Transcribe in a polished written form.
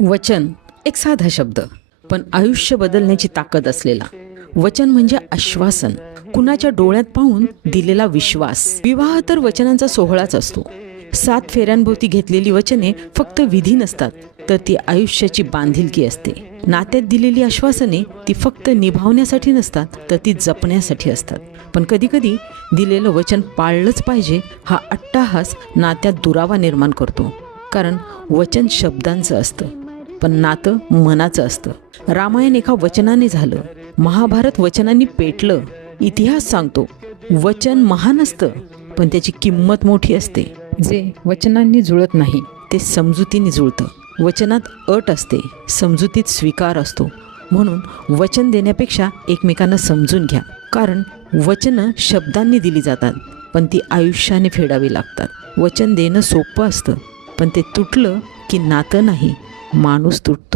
वचन एक साधा शब्द, पण आयुष्य बदलण्याची ताकद असलेला. वचन म्हणजे आश्वासन, कुणाच्या डोळ्यात पाहून दिलेला विश्वास. विवाह तर वचनांचा सोहळाच असतो. 7 फेऱ्यांभोवती घेतलेली वचने फक्त विधी नसतात, तर ती आयुष्याची बांधिलकी असते. नात्यात दिलेली आश्वासने ती फक्त निभावण्यासाठी नसतात, तर ती जपण्यासाठी असतात. पण कधीकधी दिलेलं वचन पाळलंच पाहिजे हा अट्टाहास नात्यात दुरावा निर्माण करतो. कारण वचन शब्दांचं असतं, पण नातं मनाचं असतं. रामायण एका वचनाने झालं, महाभारत वचनांनी पेटलं. इतिहास सांगतो वचन महान असतं, पण त्याची किंमत मोठी असते. जे वचनांनी जुळत नाही ते समजुतीने जुळतं. वचनात अट असते, समजुतीत स्वीकार असतो. म्हणून वचन देण्यापेक्षा एकमेकांना समजून घ्या. कारण वचनं शब्दांनी दिली जातात, पण ती आयुष्याने फेडावी लागतात. वचन देणं सोपं असतं, पण ते तुटलं की नातं नाही, माणूस तुटतो.